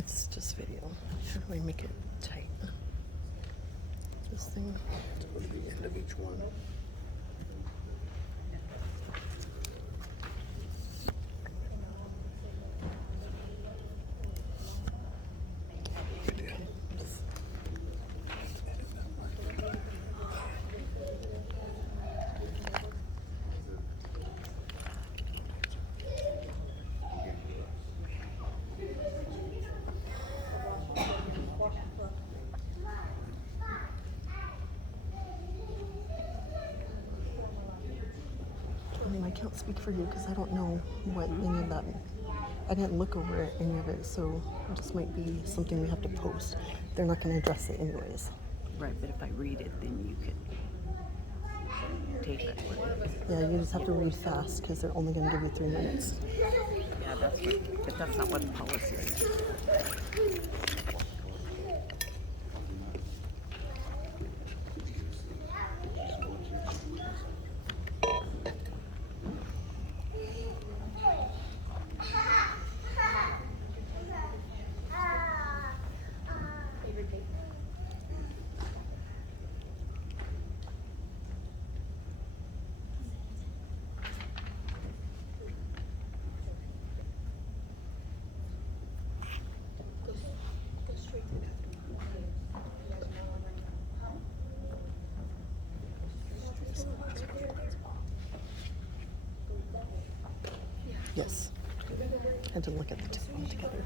It's just video. How do I make it tight? This thing. To go to the end of each one. Good deal. I mean, I can't speak for you because I don't know what any of that. I didn't look over any of it, so it just might be something we have to post. They're not going to address it anyways. Right, but if I read it, then you can take it. Yeah, you just have to read fast because they're only going to give you 3 minutes. Yeah, that's what, but that's not what the policy is. Yes. I had to look at the two all together.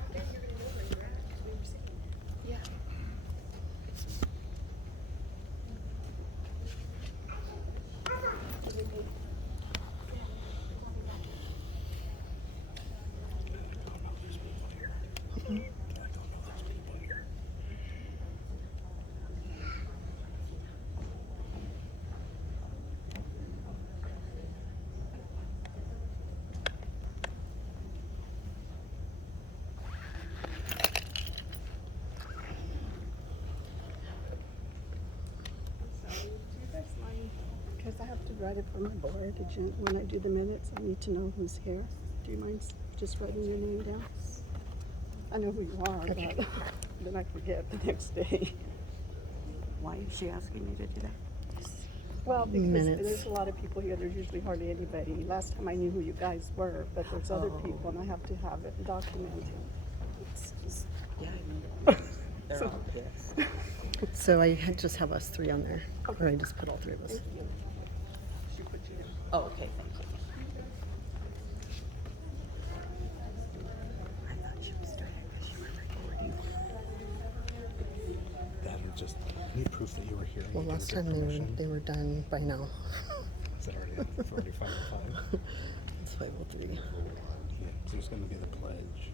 Because I have to write it for my board. When I do the minutes, I need to know who's here. Do you mind just writing your name down? I know who you are, but then I forget the next day. Why is she asking me to do that? Well, because Minutes. there's a lot of people here. There's usually hardly anybody. Last time I knew who you guys were, but there's other people, and I have to have it documented. It's just, Yeah, I know. They're all pissed. So I just have us 3 on there, or I just put all 3 of us. thank you. She put you down. Oh, okay, thank you. I thought she was doing it because you were recording. That or just need proof that you were here. and Well, you last gave her time permission. they were done by now. Is that already 5:05? It's 5:03. Yeah, so there's going to be the pledge.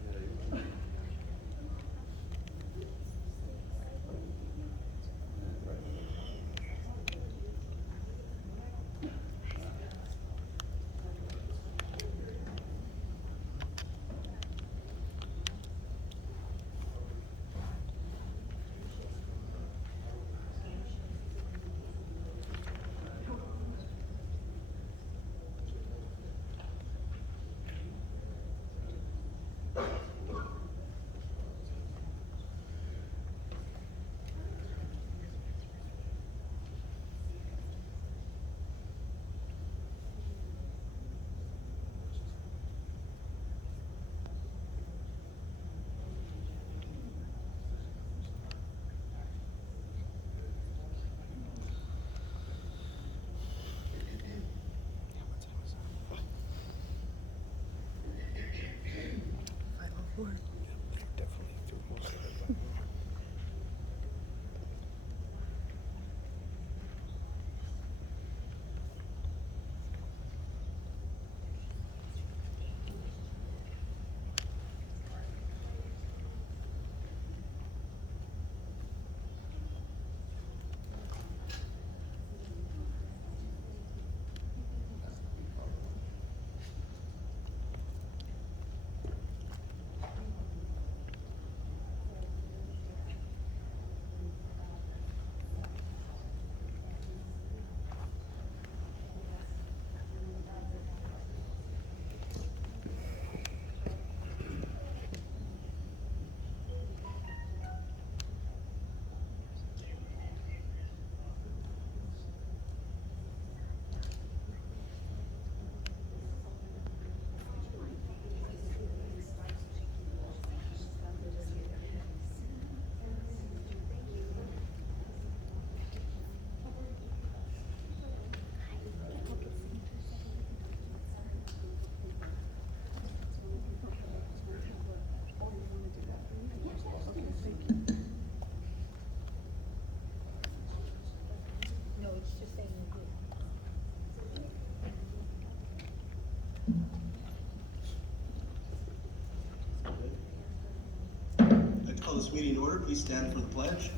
meeting order. Please stand for the pledge.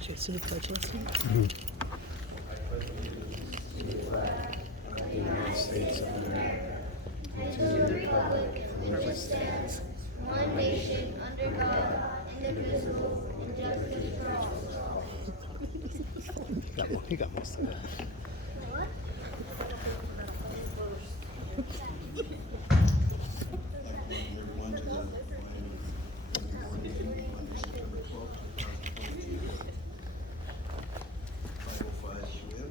Did you see the pledge last night? United States of America, and to the republic for which it stands, one nation, under God, indivisible, with justice for all. He got most of that. Everyone to the Miami board meeting on September 12th, 2022. 5:05 p.m.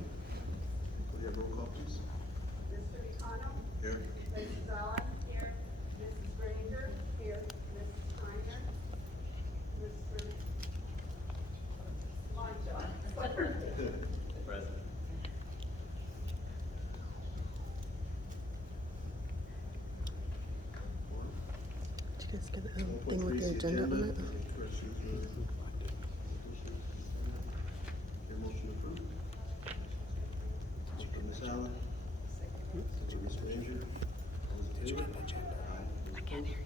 Could we have roll call, please? Mr. Vitano? Here. Mrs. Allen? Here. Mrs. Granger? Here. Mrs. Steiner? Mr. Monjo? Present. Did you guys get the thing with the agenda on it? Your motion approved. Ms. Allen? Ms. Granger? All those in favor? I can't hear you.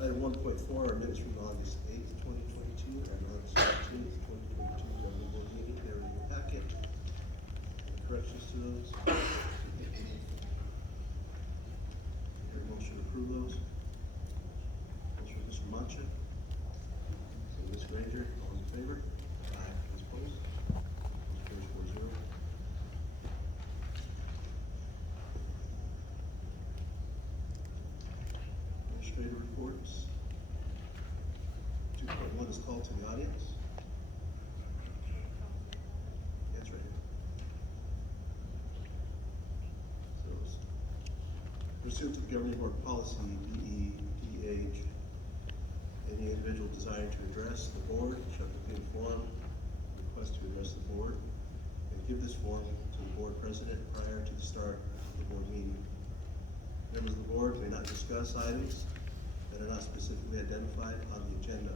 Item 1.4, our minutes from August 8th, 2022, and August 13th, 2022, government board meeting. They're in your packet. Corrections to those? Your motion to approve those? Motion from Mr. Mancha. Ms. Granger, all in favor? Aye. Those opposed? Motion carries 4-0. Administrative reports. 2.1 is called to the audience. That's right here. So, pursuant to the governing board policy DEDH, any individual desiring to address the board shall complete a form, request to address the board, and give this form to the board president prior to the start of the board meeting. Members of the board may not discuss items that are not specifically identified on the agenda.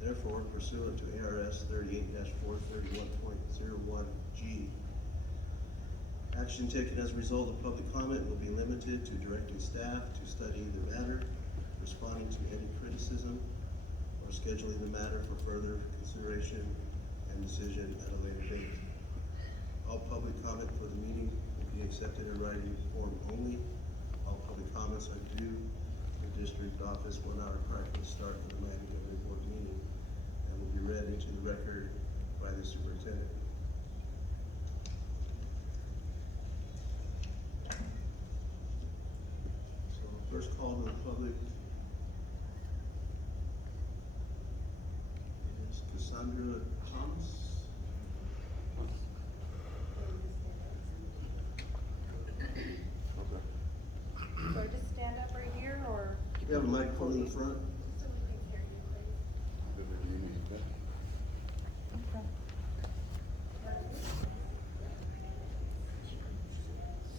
Therefore, pursuant to ARS 38-431.01G, action taken as a result of public comment will be limited to directing staff to study the matter, responding to any criticism, or scheduling the matter for further consideration and decision at a later date. All public comment for the meeting will be accepted in writing form only. All public comments are due to the district office 1 hour prior to the start of the Miami Governing Board meeting and will be read into the record by the superintendent. So first call to the public is Cassandra Thomas. So I just stand up right here, or? We have a microphone in the front. So we can hear you, please. Okay.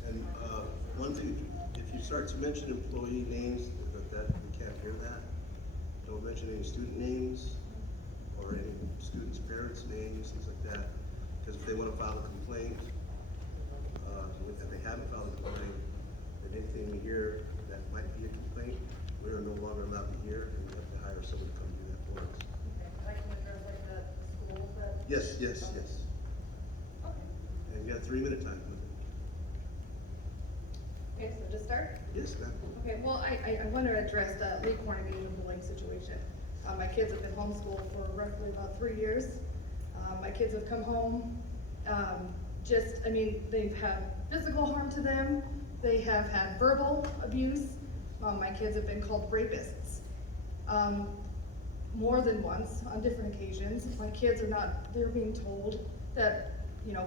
And one thing, if you start to mention employee names, that we can't hear that. Don't mention any student names or any students' parents' names, things like that. Because if they want to file a complaint, if they haven't filed a complaint, then anything we hear that might be a complaint, we are no longer allowed to hear, and we have to hire someone to come do that for us. Okay, I can address like the schools that. Yes, yes, yes. Okay. And you got 3-minute time. Okay, so just start? Yes, ma'am. Okay, well, I want to address the Lee Corning Asian bullying situation. My kids have been homeschooled for roughly about 3 years. My kids have come home, they've had physical harm to them. They have had verbal abuse. My kids have been called rapists. More than once, on different occasions. My kids they're being told that,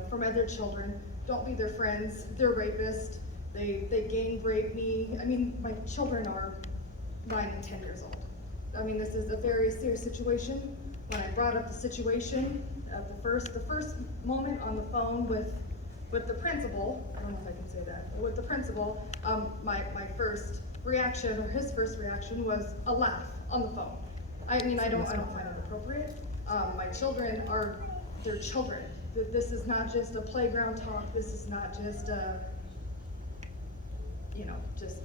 from other children, don't be their friends, they're rapists. They gang rape me. My children are 9 and 10 years old. This is a very serious situation. When I brought up the situation at the first moment on the phone with the principal, I don't know if I can say that, but with the principal, my first reaction, or his first reaction, was a laugh on the phone. I don't find it appropriate. My children they're children. This is not just a playground talk. This is not just just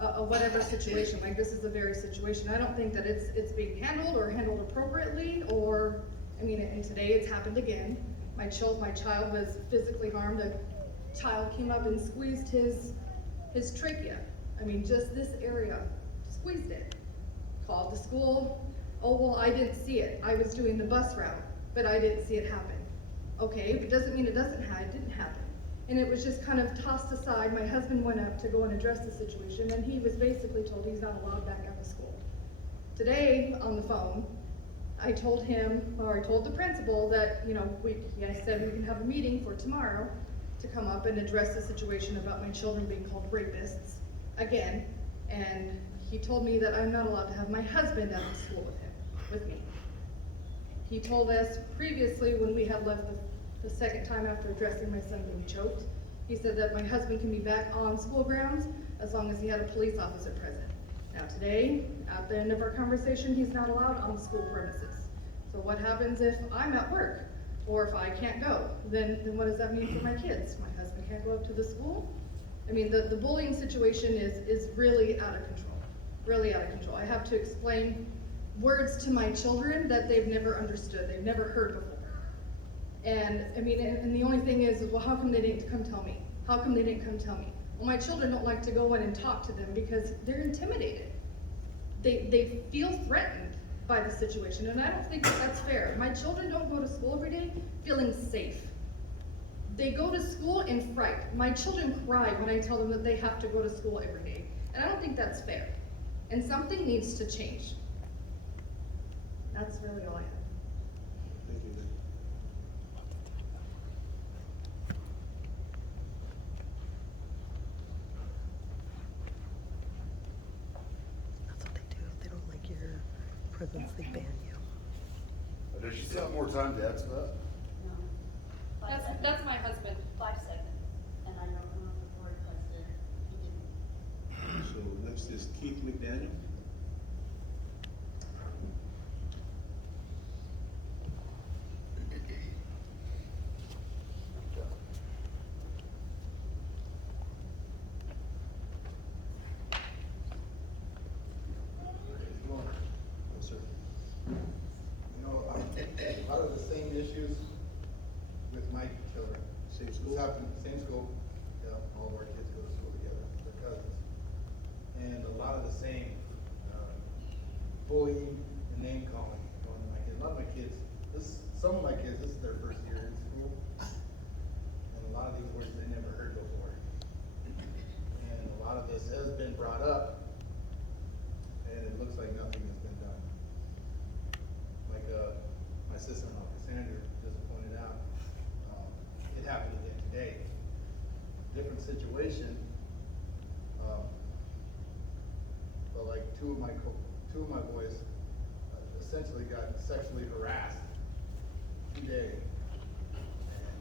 a whatever situation, like this is a very situation. I don't think that it's being handled or handled appropriately, or, I mean, and today it's happened again. My child was physically harmed. A child came up and squeezed his trachea. I mean, just this area, squeezed it. Called the school. Oh, well, I didn't see it. I was doing the bus route, but I didn't see it happen. Okay, but it doesn't mean it didn't happen. And it was just kind of tossed aside. My husband went up to go and address the situation, and he was basically told he's not allowed back out of school. Today, on the phone, I told the principal that, you know, I said we can have a meeting for tomorrow to come up and address the situation about my children being called rapists again. And he told me that I'm not allowed to have my husband out of school with me. He told us previously when we had left the second time after addressing my son being choked, he said that my husband can be back on school grounds as long as he had a police officer present. Now today, at the end of our conversation, he's not allowed on school premises. So what happens if I'm at work or if I can't go? Then what does that mean for my kids? My husband can't go up to the school? I mean, the bullying situation is really out of control, really out of control. I have to explain words to my children that they've never understood, they've never heard before. And I mean, and the only thing is, well, how come they didn't come tell me? How come they didn't come tell me? Well, my children don't like to go in and talk to them because they're intimidated. They feel threatened by the situation, and I don't think that's fair. My children don't go to school every day feeling safe. They go to school in fright. My children cry when I tell them that they have to go to school every day, and I don't think that's fair. And something needs to change. That's really all I have. Thank you, Nick. That's what they do. If they don't like your presence, they ban you. Does she still have more time to ask that? That's my husband. 5 seconds, and I don't know if the board president, he didn't. So next is Keith McDaniel. Yes, sir. You know, a lot of the same issues with my children. Same This school? happened, same school, yeah, all of our kids go to school together, they're cousins. And a lot of the same, bullying and name calling going to my kids. A lot of my kids, some of my kids, this is their first year in school. And a lot of these words they never heard before. And a lot of this has been brought up, and it looks like nothing has been done. Like, my sister-in-law Cassandra just pointed out, it happened again today. Different situation, but like two of my boys essentially got sexually harassed today. And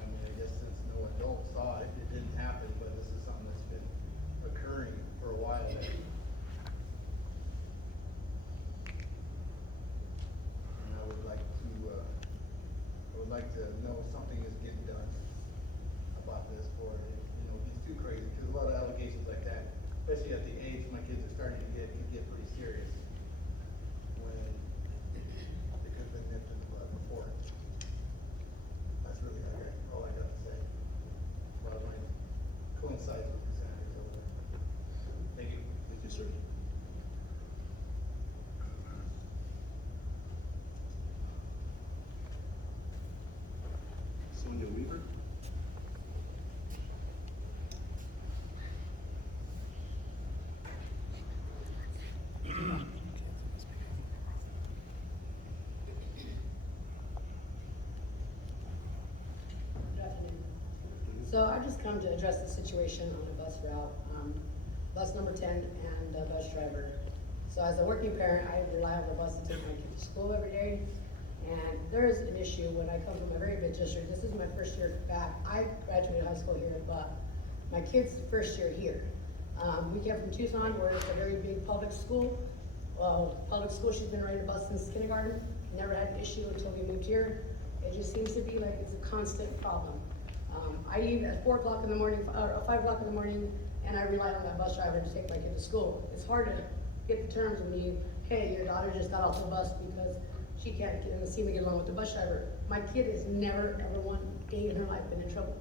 I mean, I guess since no adult saw it, it didn't happen, but this is something that's been occurring for a while now. And I would like to know something is getting done about this for, you know, it's too crazy, because a lot of allegations like that, especially at the age my kids are starting to get, can get pretty serious. When they could have been nipped in the bud before. That's really all I got to say. A lot of mine coincides with Cassandra's over there. Thank you. Thank you, sir. Sonia Weaver. Good afternoon. So I've just come to address the situation on a bus route, bus number 10 and the bus driver. So as a working parent, I rely on the bus to take my kids to school every day. And there is an issue when I come from a very big district. This is my first year back. I graduated high school here, but my kid's first year here. We came from Tucson, where it's a very big public school. Public school, she's been riding a bus since kindergarten. Never had an issue until we moved here. It just seems to be like it's a constant problem. I even at 4 o'clock in the morning, or 5 o'clock in the morning, and I rely on that bus driver to take my kid to school. It's hard to get the terms when you, hey, your daughter just got off the bus because she can't get in the seem to get along with the bus driver. My kid has never, ever one day in her life been in trouble.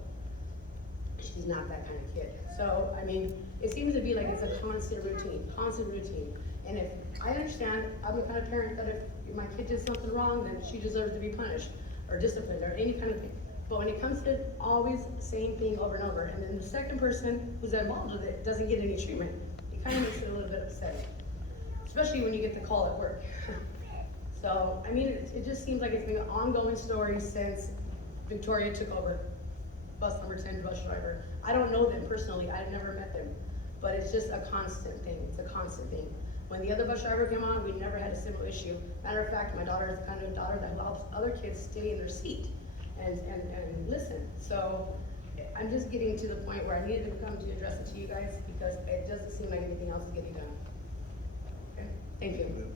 She's not that kind of kid. So, I mean, it seems to be like it's a constant routine. And if, I understand, I'm the kind of parent that if my kid did something wrong, then she deserves to be punished or disciplined or any kind of thing. But when it comes to always the same thing over and over, and then the second person who's involved with it doesn't get any treatment, it kind of makes it a little bit upsetting. Especially when you get the call at work. So, I mean, it just seems like it's been an ongoing story since Victoria took over. Bus number 10 bus driver. I don't know them personally, I've never met them, but it's just a constant thing, it's a constant thing. When the other bus driver came on, we never had a similar issue. Matter of fact, my daughter is the kind of daughter that helps other kids stay in their seat and listen. So I'm just getting to the point where I needed to come to address it to you guys because it doesn't seem like anything else is getting done. Okay, thank you.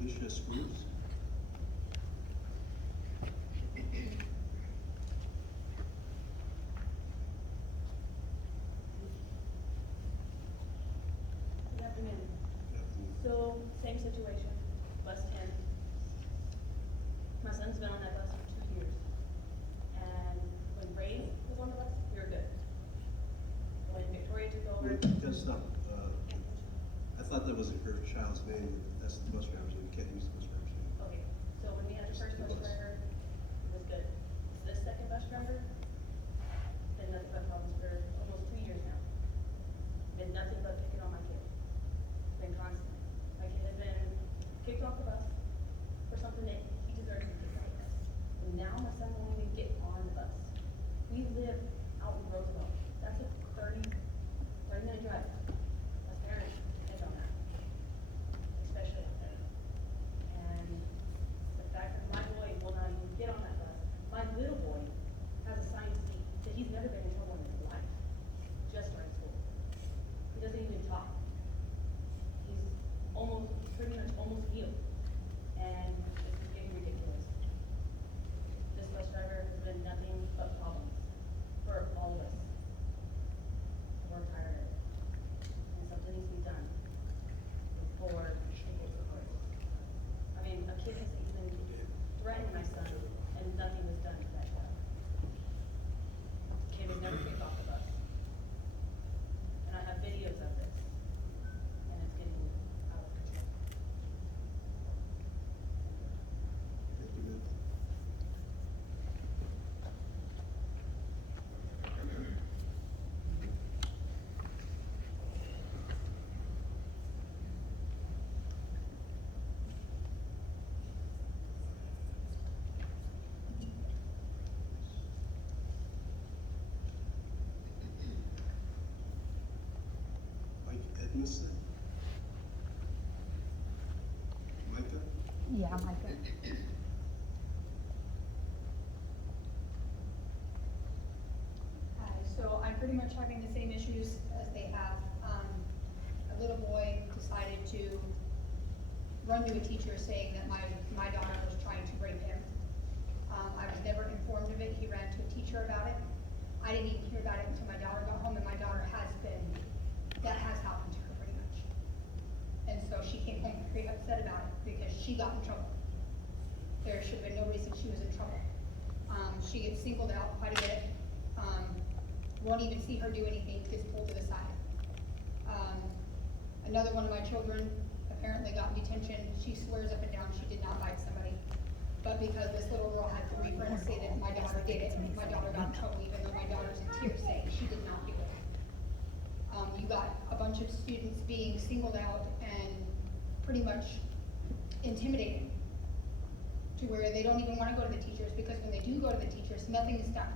Felicia Spruce. Good afternoon. So, same situation, bus 10. My son's been on that bus for 2 years. And when Ray was on the bus, we were good. When Victoria took over, Just stop. I thought that was her child's name. That's the bus driver's name. You can't use the bus driver's name. okay, so when we had the first bus driver, it was good. This second bus driver, been nothing but problems for almost 2 years now. Been nothing but picking on my kid. Been constant. My kid has been kicked off the bus for something that he deserves to be kicked off the bus. And now my son won't even get on the bus. We live out in Roosevelt. That's a 30-minute drive. As parents, depend on that. Especially out there. And the fact that my boy will not even get on that bus. My little boy has a science seat that he's never been in trouble in his life. Just started school. He doesn't even talk. He's pretty much almost healed. And it's getting ridiculous. This bus driver has been nothing but problems for all of us. We're tired of it. And something needs to be done before it gets worse. I mean, a kid has even threatened my son and nothing was done to that child. Kid was never kicked off the bus. And I have videos of this. And it's getting out of control. Thank you, ma'am. Mike Edmondson. Micah. Yeah, Micah. Hi, so I'm pretty much having the same issues as they have. A little boy decided to run to a teacher saying that my daughter was trying to rape him. I was never informed of it. He ran to a teacher about it. I didn't even hear about it until my daughter got home, and my daughter that has happened to her pretty much. And so she came home pretty upset about it because she got in trouble. There should have been no reason she was in trouble. She gets singled out quite a bit. Won't even see her do anything, gets pulled to the side. Another one of my children apparently got in detention. She swears up and down she did not bite somebody. But because this little girl had 3 friends say that my daughter did it, my daughter got in trouble even though my daughter's in tears saying she did not do it. You got a bunch of students being singled out and pretty much intimidated to where they don't even want to go to the teachers because when they do go to the teachers, nothing is done.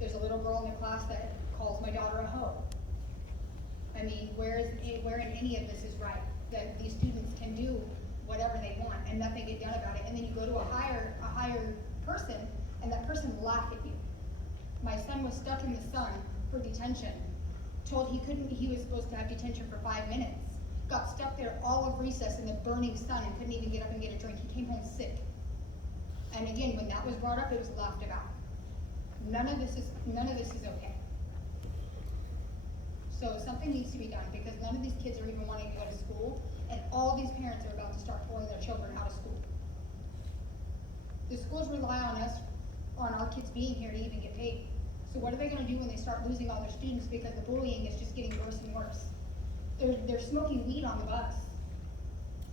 There's a little girl in the class that calls my daughter a hoe. I mean, where in any of this is right? That these students can do whatever they want and nothing get done about it. And then you go to a higher person and that person will laugh at you. My son was stuck in the sun for detention, told he was supposed to have detention for 5 minutes. Got stuck there all of recess in the burning sun and couldn't even get up and get a drink. He came home sick. And again, when that was brought up, it was laughed about. None of this is okay. So something needs to be done because none of these kids are even wanting to go to school, and all these parents are about to start pulling their children out of school. The schools rely on us, on our kids being here to even get paid. So what are they gonna do when they start losing all their students because the bullying is just getting worse and worse? They're smoking weed on the bus.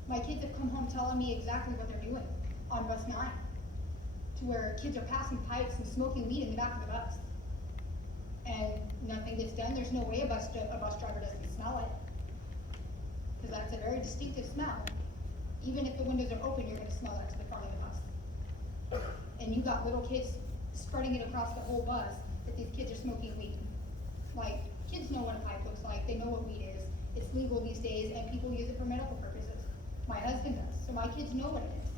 My kids have come home telling me exactly what they're doing on bus 9, to where kids are passing pipes and smoking weed in the back of the bus. And nothing gets done. There's no way a bus driver doesn't smell it. Because that's a very distinctive smell. Even if the windows are open, you're gonna smell that to the front of the bus. And you got little kids spreading it across the whole bus that these kids are smoking weed. Like, kids know what a pipe looks like, they know what weed is. It's legal these days and people use it for medical purposes. My husband does, so my kids know what it is.